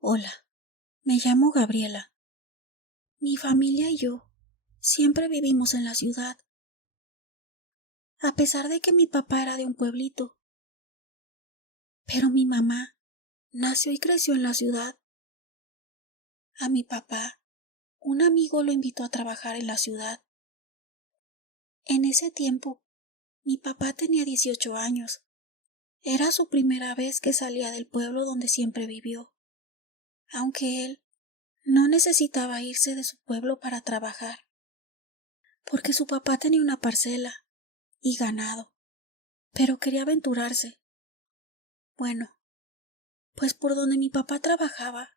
Hola, me llamo Gabriela. Mi familia y yo siempre vivimos en la ciudad, a pesar de que mi papá era de un pueblito. Pero mi mamá nació y creció en la ciudad. A mi papá, un amigo lo invitó a trabajar en la ciudad. En ese tiempo, mi papá tenía 18 años. Era su primera vez que salía del pueblo donde siempre vivió, aunque él no necesitaba irse de su pueblo para trabajar, porque su papá tenía una parcela y ganado, pero quería aventurarse. Bueno, pues por donde mi papá trabajaba,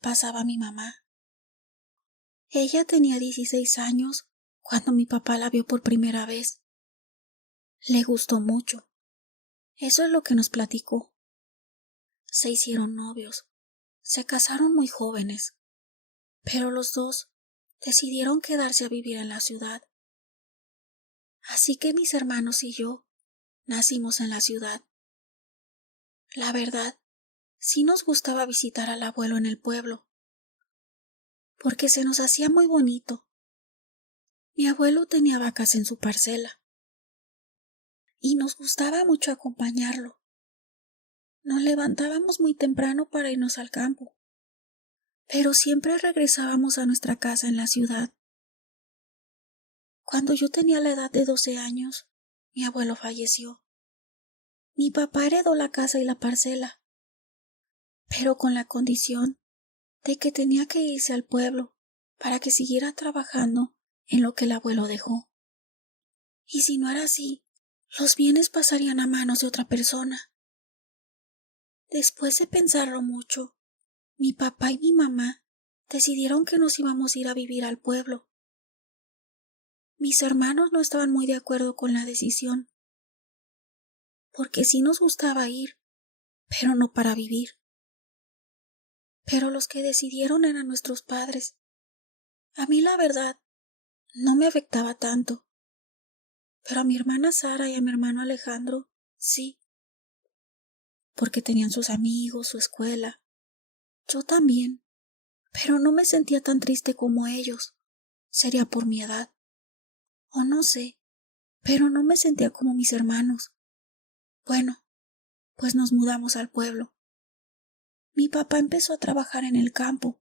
pasaba mi mamá. Ella tenía 16 años cuando mi papá la vio por primera vez. Le gustó mucho. Eso es lo que nos platicó. Se hicieron novios. Se casaron muy jóvenes. Pero los dos decidieron quedarse a vivir en la ciudad. Así que mis hermanos y yo nacimos en la ciudad. La verdad, sí nos gustaba visitar al abuelo en el pueblo, porque se nos hacía muy bonito. Mi abuelo tenía vacas en su parcela y nos gustaba mucho acompañarlo. Nos levantábamos muy temprano para irnos al campo, pero siempre regresábamos a nuestra casa en la ciudad. Cuando yo tenía la edad de 12 años, mi abuelo falleció. Mi papá heredó la casa y la parcela, pero con la condición de que tenía que irse al pueblo para que siguiera trabajando en lo que el abuelo dejó. Y si no era así, los bienes pasarían a manos de otra persona. Después de pensarlo mucho, mi papá y mi mamá decidieron que nos íbamos a ir a vivir al pueblo. Mis hermanos no estaban muy de acuerdo con la decisión, porque sí nos gustaba ir, pero no para vivir. Pero los que decidieron eran nuestros padres. A mí la verdad no me afectaba tanto, pero a mi hermana Sara y a mi hermano Alejandro sí, porque tenían sus amigos, su escuela. Yo también, pero no me sentía tan triste como ellos. Sería por mi edad, o no sé, pero no me sentía como mis hermanos. Bueno, pues nos mudamos al pueblo. Mi papá empezó a trabajar en el campo.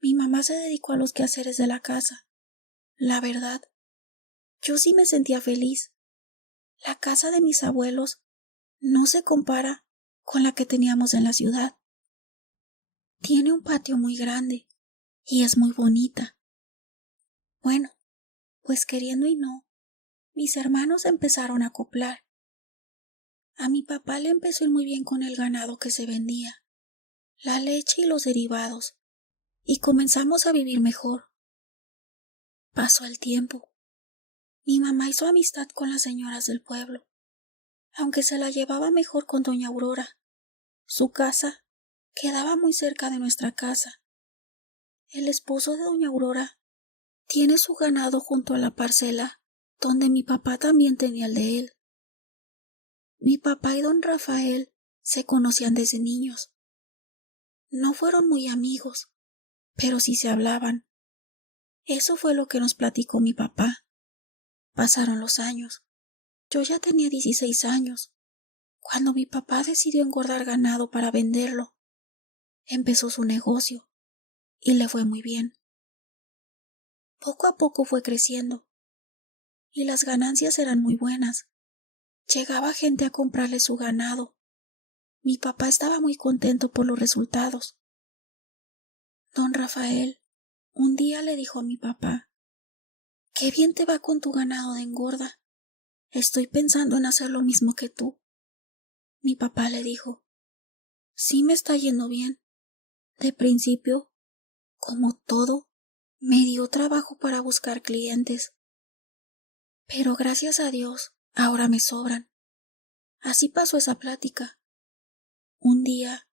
Mi mamá se dedicó a los quehaceres de la casa. La verdad, yo sí me sentía feliz. La casa de mis abuelos no se compara con la que teníamos en la ciudad. Tiene un patio muy grande y es muy bonita. Bueno, pues queriendo y no, mis hermanos empezaron a acoplar. A mi papá le empezó a ir muy bien con el ganado que se vendía, la leche y los derivados, y comenzamos a vivir mejor. Pasó el tiempo. Mi mamá hizo amistad con las señoras del pueblo, aunque se la llevaba mejor con doña Aurora. Su casa quedaba muy cerca de nuestra casa. El esposo de doña Aurora tiene su ganado junto a la parcela donde mi papá también tenía el de él. Mi papá y don Rafael se conocían desde niños. No fueron muy amigos, pero sí se hablaban. Eso fue lo que nos platicó mi papá. Pasaron los años. Yo ya tenía 16 años, cuando mi papá decidió engordar ganado para venderlo. Empezó su negocio, y le fue muy bien. Poco a poco fue creciendo, y las ganancias eran muy buenas. Llegaba gente a comprarle su ganado. Mi papá estaba muy contento por los resultados. Don Rafael un día le dijo a mi papá: «Qué bien te va con tu ganado de engorda. Estoy pensando en hacer lo mismo que tú». Mi papá le dijo: «Sí me está yendo bien. De principio, como todo, me dio trabajo para buscar clientes. Pero gracias a Dios, ahora me sobran». Así pasó esa plática. Un día,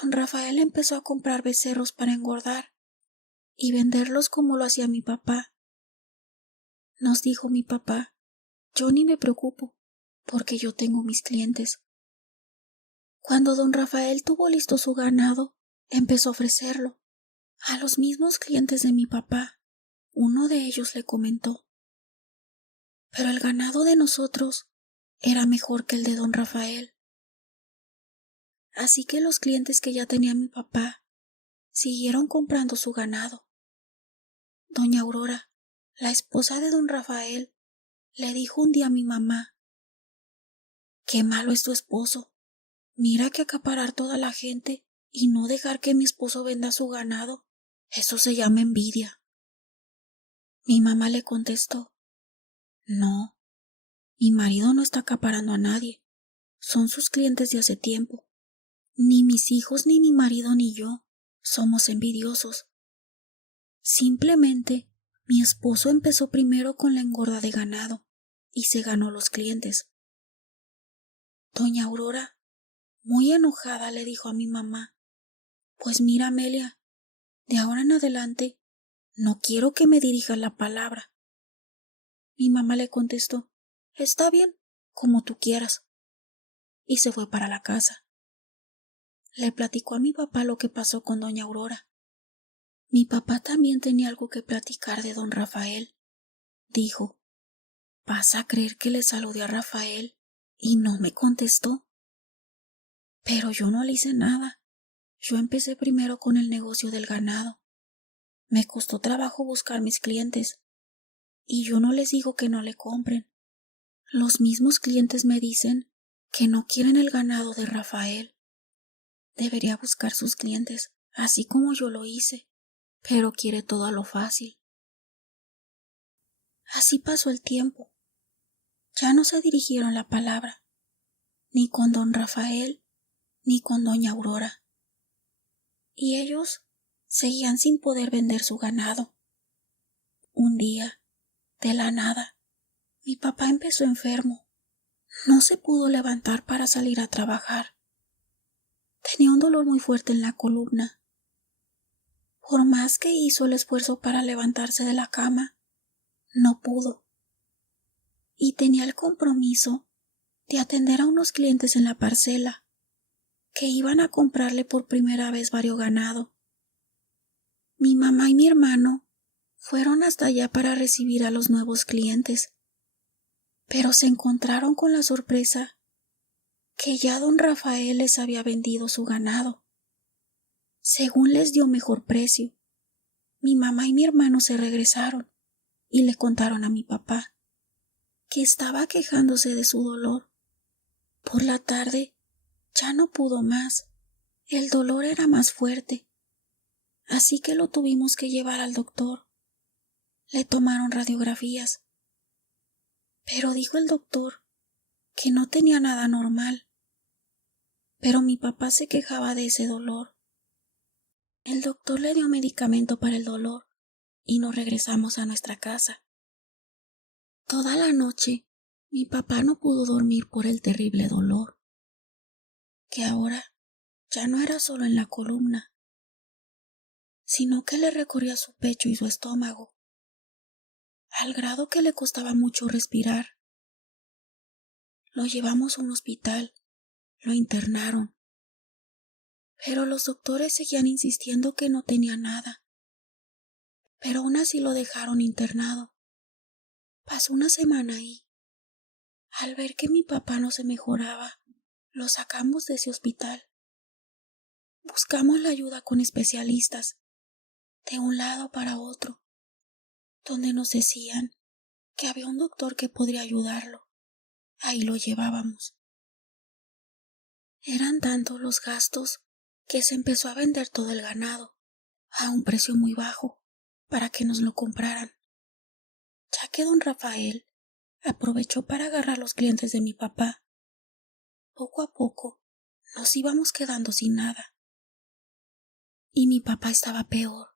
don Rafael empezó a comprar becerros para engordar y venderlos como lo hacía mi papá. Nos dijo mi papá: «Yo ni me preocupo, porque yo tengo mis clientes». Cuando don Rafael tuvo listo su ganado, empezó a ofrecerlo a los mismos clientes de mi papá. Uno de ellos le comentó: pero el ganado de nosotros era mejor que el de don Rafael. Así que los clientes que ya tenía mi papá siguieron comprando su ganado. Doña Aurora, la esposa de don Rafael, le dijo un día a mi mamá: qué malo es tu esposo. Mira que acaparar toda la gente y no dejar que mi esposo venda su ganado, eso se llama envidia. Mi mamá le contestó: no, mi marido no está acaparando a nadie. Son sus clientes de hace tiempo. Ni mis hijos, ni mi marido, ni yo somos envidiosos. Simplemente mi esposo empezó primero con la engorda de ganado y se ganó los clientes. Doña Aurora, muy enojada, le dijo a mi mamá: pues mira, Amelia, de ahora en adelante no quiero que me dirijas la palabra. Mi mamá le contestó: está bien, como tú quieras. Y se fue para la casa. Le platicó a mi papá lo que pasó con doña Aurora. Mi papá también tenía algo que platicar de don Rafael. Dijo: ¿vas a creer que le saludé a Rafael y no me contestó? Pero yo no le hice nada. Yo empecé primero con el negocio del ganado. Me costó trabajo buscar mis clientes. Y yo no les digo que no le compren. Los mismos clientes me dicen que no quieren el ganado de Rafael. Debería buscar sus clientes, así como yo lo hice, pero quiere todo a lo fácil. Así pasó el tiempo. Ya no se dirigieron la palabra, ni con don Rafael, ni con doña Aurora. Y ellos seguían sin poder vender su ganado. Un día, de la nada, mi papá empezó enfermo. No se pudo levantar para salir a trabajar. Tenía un dolor muy fuerte en la columna. Por más que hizo el esfuerzo para levantarse de la cama, no pudo. Y tenía el compromiso de atender a unos clientes en la parcela que iban a comprarle por primera vez varios ganado. Mi mamá y mi hermano fueron hasta allá para recibir a los nuevos clientes, pero se encontraron con la sorpresa que ya don Rafael les había vendido su ganado. Según les dio mejor precio, mi mamá y mi hermano se regresaron y le contaron a mi papá, que estaba quejándose de su dolor. Por la tarde ya no pudo más. El dolor era más fuerte, así que lo tuvimos que llevar al doctor. Le tomaron radiografías, pero dijo el doctor que no tenía nada normal. Pero mi papá se quejaba de ese dolor. El doctor le dio medicamento para el dolor y nos regresamos a nuestra casa. Toda la noche mi papá no pudo dormir por el terrible dolor, que ahora ya no era solo en la columna, sino que le recorría su pecho y su estómago, al grado que le costaba mucho respirar. Lo llevamos a un hospital, lo internaron, pero los doctores seguían insistiendo que no tenía nada. Pero aún así lo dejaron internado. Pasó una semana ahí. Al ver que mi papá no se mejoraba, lo sacamos de ese hospital. Buscamos la ayuda con especialistas, de un lado para otro, donde nos decían que había un doctor que podría ayudarlo. Ahí lo llevábamos. Eran tantos los gastos que se empezó a vender todo el ganado a un precio muy bajo para que nos lo compraran, ya que don Rafael aprovechó para agarrar los clientes de mi papá. Poco a poco nos íbamos quedando sin nada. Y mi papá estaba peor.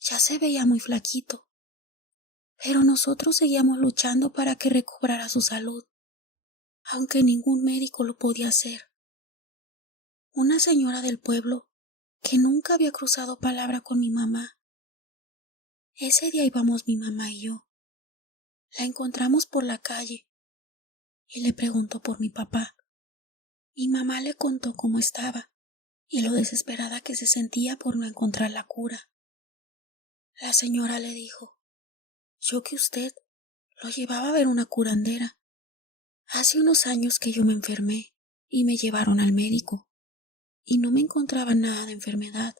Ya se veía muy flaquito. Pero nosotros seguíamos luchando para que recobrara su salud, aunque ningún médico lo podía hacer. Una señora del pueblo, que nunca había cruzado palabra con mi mamá. Ese día íbamos mi mamá y yo. La encontramos por la calle y le preguntó por mi papá. Mi mamá le contó cómo estaba y lo desesperada que se sentía por no encontrar la cura. La señora le dijo: yo que usted lo llevaba a ver una curandera. Hace unos años que yo me enfermé y me llevaron al médico y no me encontraban nada de enfermedad,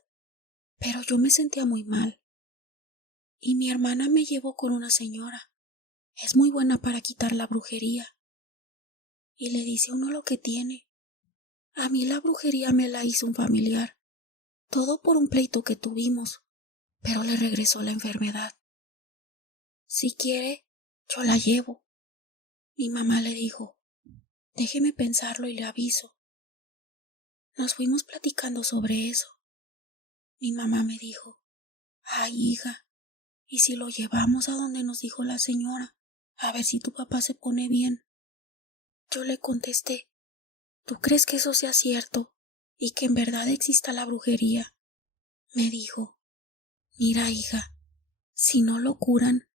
pero yo me sentía muy mal y mi hermana me llevó con una señora. Es muy buena para quitar la brujería y le dice a uno lo que tiene. A mí la brujería me la hizo un familiar, todo por un pleito que tuvimos, pero le regresó la enfermedad. Si quiere, yo la llevo. Mi mamá le dijo: déjeme pensarlo y le aviso. Nos fuimos platicando sobre eso. Mi mamá me dijo: ay, hija, ¿y si lo llevamos a donde nos dijo la señora? A ver si tu papá se pone bien. Yo le contesté: ¿tú crees que eso sea cierto y que en verdad exista la brujería? Me dijo: mira, hija, si no lo curan,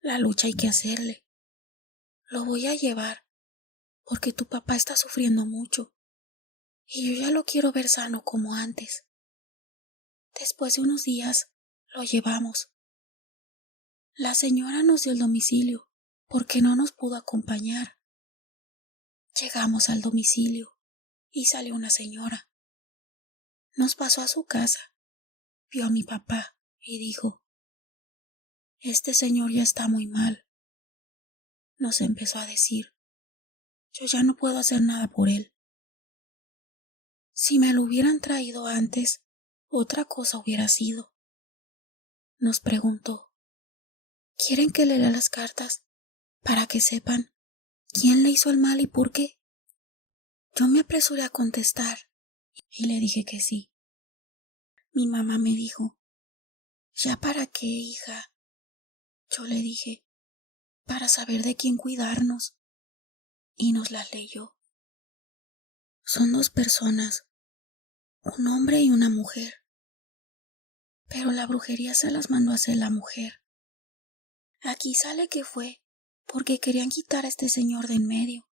la lucha hay que hacerle. Lo voy a llevar porque tu papá está sufriendo mucho y yo ya lo quiero ver sano como antes. Después de unos días lo llevamos. La señora nos dio el domicilio porque no nos pudo acompañar. Llegamos al domicilio y salió una señora. Nos pasó a su casa, vio a mi papá y dijo: este señor ya está muy mal. Nos empezó a decir: yo ya no puedo hacer nada por él. Si me lo hubieran traído antes, otra cosa hubiera sido. Nos preguntó: ¿quieren que le lea las cartas para que sepan quién le hizo el mal y por qué? Yo me apresuré a contestar y le dije que sí. Mi mamá me dijo: ¿ya para qué, hija? Yo le dije: para saber de quién cuidarnos. Y nos las leyó. Son dos personas, un hombre y una mujer. Pero la brujería se las mandó a hacer la mujer. Aquí sale que fue porque querían quitar a este señor de en medio,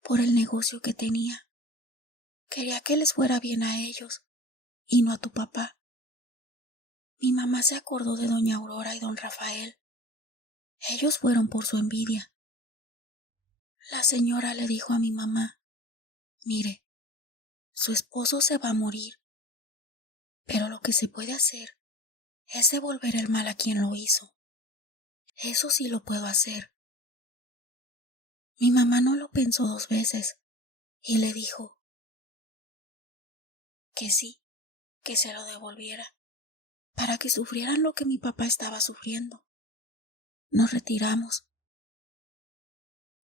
por el negocio que tenía. Quería que les fuera bien a ellos y no a tu papá. Mi mamá se acordó de doña Aurora y don Rafael. Ellos fueron por su envidia. La señora le dijo a mi mamá: mire, su esposo se va a morir, pero lo que se puede hacer es devolver el mal a quien lo hizo. Eso sí lo puedo hacer. Mi mamá no lo pensó dos veces y le dijo que sí, que se lo devolviera, para que sufrieran lo que mi papá estaba sufriendo. Nos retiramos.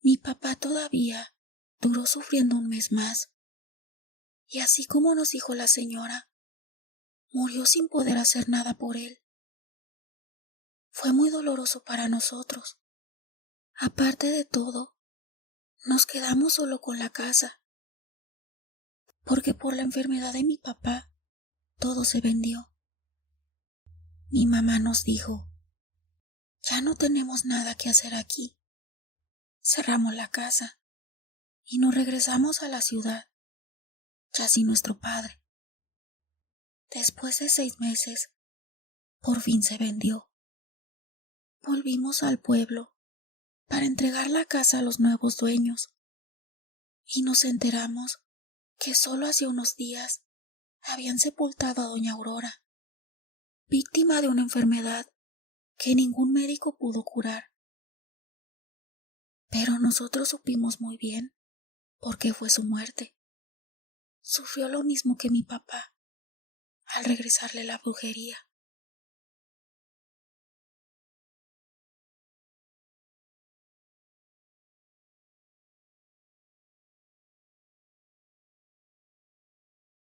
Mi papá todavía duró sufriendo un mes más, y así como nos dijo la señora, murió sin poder hacer nada por él. Fue muy doloroso para nosotros. Aparte de todo, nos quedamos solo con la casa, porque por la enfermedad de mi papá todo se vendió. Mi mamá nos dijo: ya no tenemos nada que hacer aquí. Cerramos la casa y nos regresamos a la ciudad, ya sin nuestro padre. Después de 6 meses, por fin se vendió. Volvimos al pueblo para entregar la casa a los nuevos dueños y nos enteramos que solo hace unos días habían sepultado a doña Aurora, víctima de una enfermedad que ningún médico pudo curar. Pero nosotros supimos muy bien por qué fue su muerte. Sufrió lo mismo que mi papá al regresarle la brujería.